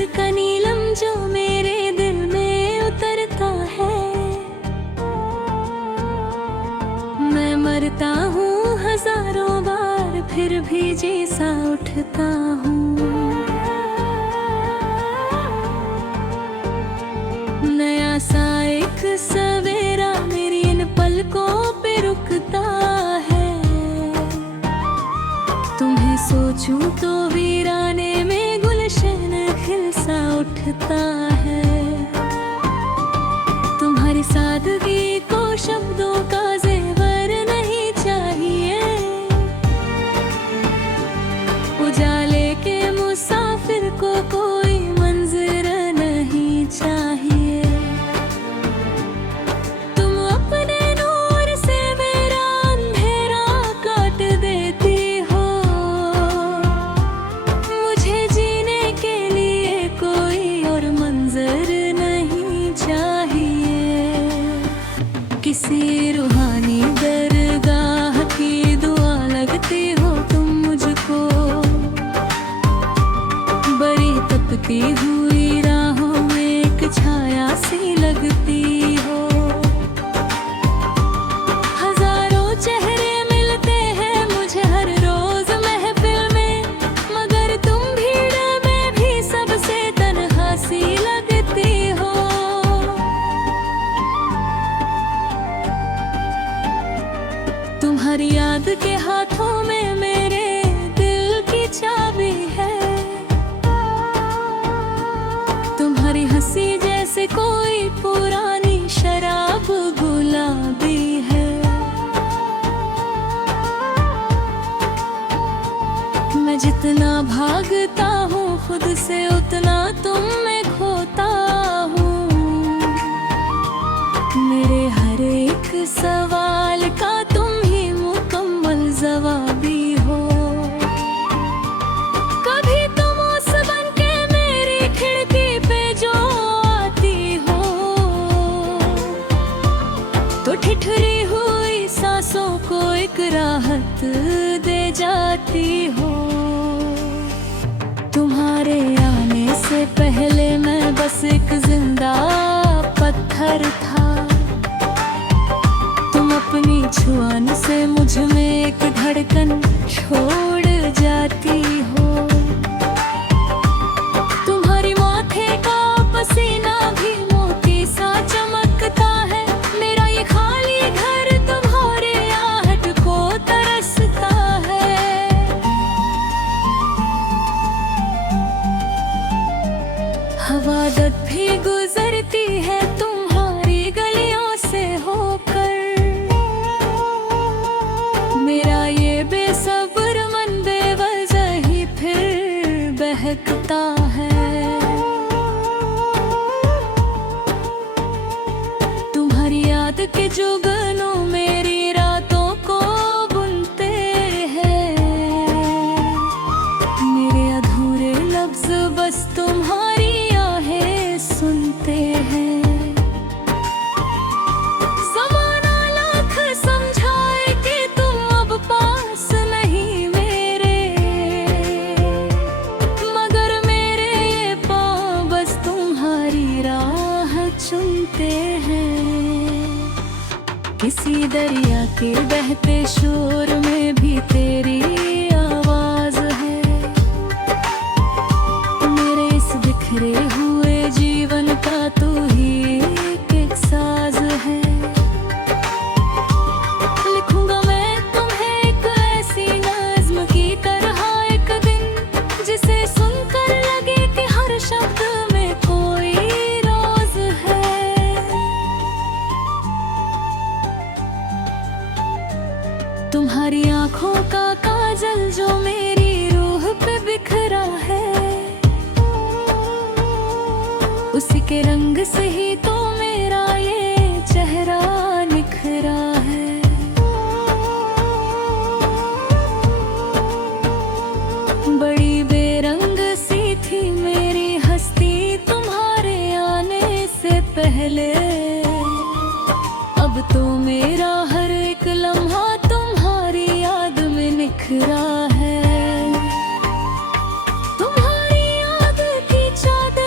चांद का नीलम जो मेरे दिल में उतरता है। मैं मरता हूँ हजारों बार फिर भी जी सा उठता हूँ। नया सा एक सवेरा मेरी इन पलकों पे रुकता है। तुम्हें सोचूं तो वीराने में गुलशन खिल सा उठता है। तुम्हारी सादगी को शब्दों का जेवर नहीं चाहिए। उजाले के मुसाफिर को कोई मंजिर नहीं चाहिए। तुम अपने नूर से मेरा अंधेरा काट देती हो। मुझे जीने के लिए कोई और मंजर नहीं चाहिए। किसी रूहानी दरगाह की दुआ लगती हो तुम मुझको। बड़ी तपती हुई राहों में एक छाया सी लगती हो। हजारों चेहरे मिलते हैं मुझे हर रोज महफिल में, मगर तुम भीड़ में भी सबसे तन्हा सी लगती हो। तुम्हारी याद के हाथों में मेरे दिल की चाबी है। तुम्हारी हंसी जैसे कोई पुरानी शराब गुलाबी है। मैं जितना भागता हूँ खुद से उतना तुम में खोता हूँ। मेरे हर एक सवाल का तुम ही मुकम्मल जवाबी हो। कभी तुम उस बनके मेरी खिड़की पे जो आती हो, तो ठिठुरी हुई सांसों को एक राहत दे जाती हो। तुम्हारे आने से पहले मैं बस एक जिंदा पत्थर था। तुम अपनी छुआन से मुझ में एक धड़कन छोड़ जाती हो। तुम्हारी माथे का पसीना भी मोती सा चमकता है। मेरा ये खाली घर तुम्हारे आहट को तरसता है। हवादत भी गुजरती है तुम्हारी गलियों से होकर। मेरा ये बेसब्र मन बेवजह ही फिर बहकता है। तुम्हारी याद के जुगनू मेरी रातों को बुनते हैं। मेरे अधूरे लफ्ज बस तुम्हारी आहें सुनते हैं। ज़माना लाख समझाए कि तुम अब पास नहीं मेरे, मगर मेरे ये पाँव बस तुम्हारी राह चुनते हैं। किसी दरिया के बहते शोर में भी तेरी आवाज है। मेरे इस बिखरे हुए जीवन का तू ही एक साज है। लिखूंगा मैं तुम्हें एक ऐसी नज़्म की तरह एक दिन, जिसे सुनकर लगे कि हर शब्द में कोई राज है। तुम्हारी आंखों का काजल जो मेरी रूह पे बिखरा है, उसी के रंग से ही तो मेरा ये चेहरा निखरा है। बड़ी बेरंग सी थी मेरी हस्ती तुम्हारे आने से पहले। अब तो मेरा हर एक लम्हा तुम्हारी याद में निखरा है। तुम्हारी याद की चादर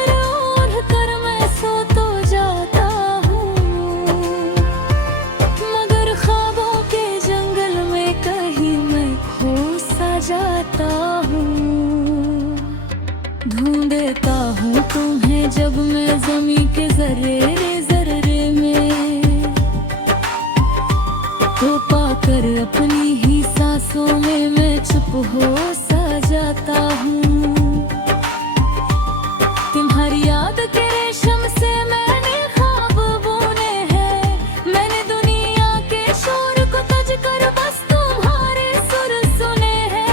हर जर्रे में, तो पाकर अपनी ही सांसों में मैं चुप हो सा जाता हूँ। तुम्हारी याद के रेशम से मैंने ख्वाब बुने हैं, मैंने दुनिया के शोर को तज कर बस तुम्हारे सुर सुने हैं।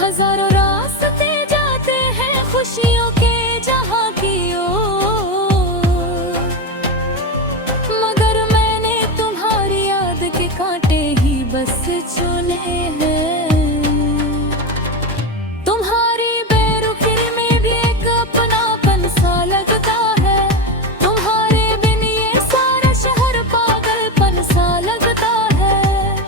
हजारों रास्ते जाते हैं खुशियों के जहां की ओर, मगर मैंने तुम्हारी याद के कांटे ही बस चुने हैं। तुम्हारी बेरुखी में भी एक अपनापन सा लगता है, तुम्हारे बिन ये सारा शहर पागलपन सा लगता है।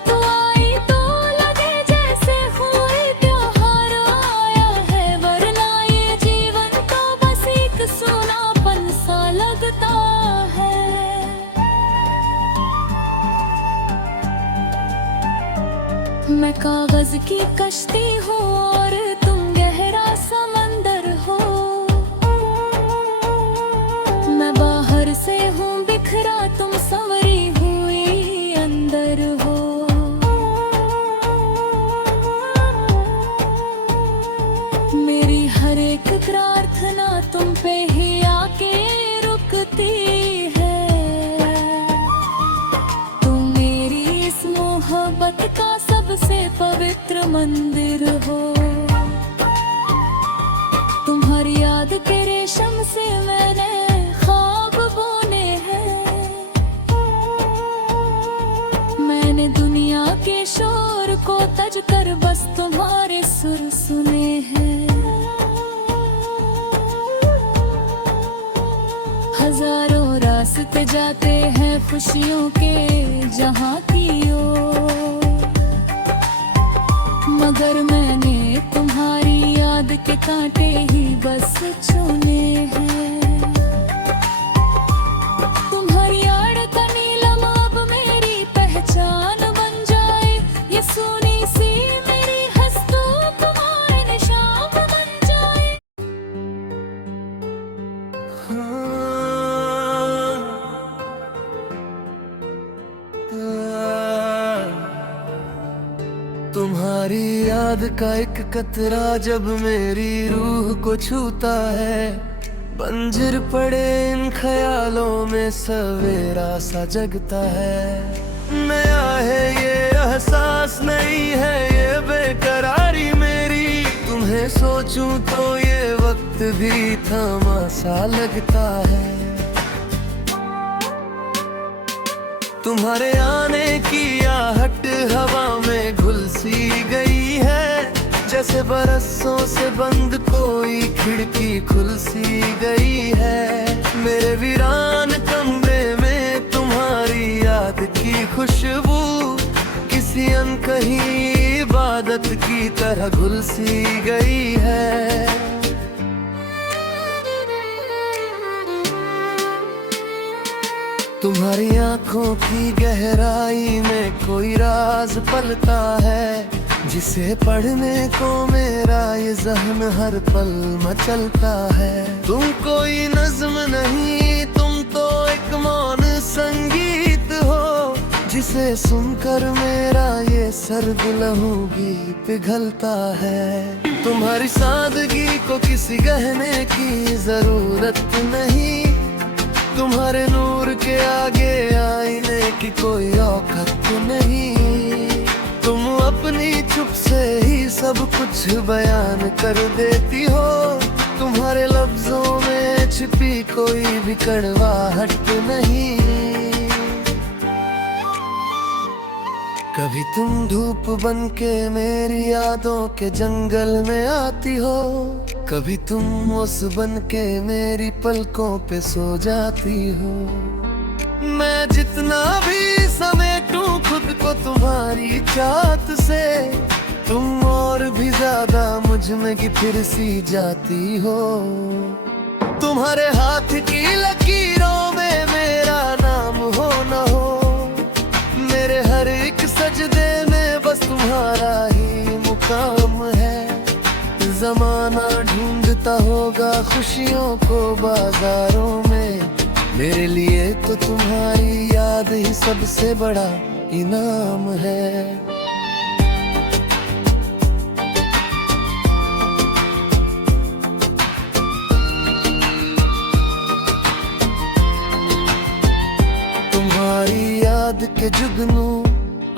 तू आई तो लगे जैसे कोई त्योहार आया है, वरना ये जीवन तो बस एक सूनापन सा लगता है। मैं कागज की कश्ती हूँ और तुम गहरा समंदर हो, मैं बाहर से हूँ बिखरा, तुम संवरी हुई अंदर हो। मेरी हर एक प्रार्थना तुम पे ही आके रुकती है, तुम मेरी इस मोहब्बत का सबसे पवित्र मंदिर हो। तुम्हारी याद के रेशम से मैंने ख्वाब बुने हैं, मैंने दुनिया के शोर को तज कर बस तुम्हारे सुर सुने हैं। हजारों रास्ते जाते हैं खुशियों के जहां की ओर, मगर मैंने तुम्हारी याद के कांटे ही बस चुने हैं। तुम्हारी याद का नीलम अब मेरी पहचान बन जाए, ये सोनी सी मेरी हस्तों तुम्हारे निशान बन जाए। तुम्हारी याद का एक कतरा जब मेरी रूह को छूता है, बंजर पड़े इन ख्यालों में सवेरा सा जगता है। नया है ये एहसास, नहीं है ये बेकरारी मेरी, तुम्हें सोचूं तो ये वक्त भी थमा सा लगता है। तुम्हारे आने की आहट हवा में घुल सी गई है, जैसे बरसों से बंद कोई खिड़की खुल सी गई है। मेरे वीरान कमरे में तुम्हारी याद की खुशबू किसी अनकही इबादत की तरह घुल सी गई है। तुम्हारी आंखों की गहराई में कोई राज पलता है, जिसे पढ़ने को मेरा ये ज़हन हर पल मचलता है। तुम कोई नज्म नहीं, तुम तो एक मौन संगीत हो, जिसे सुनकर मेरा ये सर्द लहू भी पिघलता है। तुम्हारी सादगी को किसी गहने की जरूरत नहीं, तुम्हारे नूर के आगे आईने की कोई औकात नहीं। तुम अपनी चुप से ही सब कुछ बयान कर देती हो, तुम्हारे लफ्जों में छिपी कोई भी कड़वाहट नहीं। कभी तुम धूप बनके मेरी यादों के जंगल में आती हो, कभी तुम ओस बनके मेरी पलकों पे सो जाती हो। मैं जितना भी समेटूं खुद को तुम्हारी चाहत से, तुम और भी ज्यादा मुझ में की फिर सी जाती हो। तुम्हारे हाथ की लकीरों में मेरा नाम हो न हो, मेरे हर एक सजदे में बस तुम्हारा ही मुकाम है। जमाना ढूंढता होगा खुशियों को बाजारों में, मेरे लिए तो तुम्हारी याद ही सबसे बड़ा इनाम है। तुम्हारी याद के जुगनू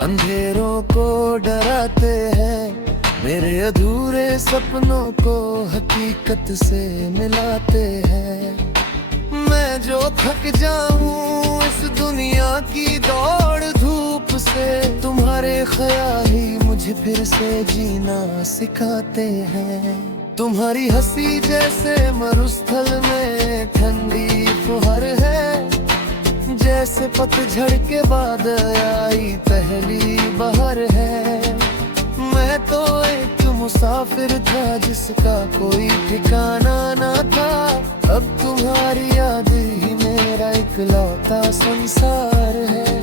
अंधेरों को डराते हैं, मेरे अधूरे सपनों को हकीकत से मिलाते हैं। मैं जो थक जाऊं इस दुनिया की दौड़ धूप से, तुम्हारे ख्याल ही मुझे फिर से जीना सिखाते हैं। तुम्हारी हंसी जैसे मरुस्थल में ठंडी फुहार है, जैसे पतझड़ के बाद आई पहली बहार है। मैं तो एक मुसाफिर था जिसका कोई ठिकाना ना था, अब तुम्हारी याद ही मेरा इकलौता संसार है।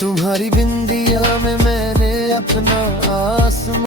तुम्हारी बिंदिया में मैंने अपना आसमान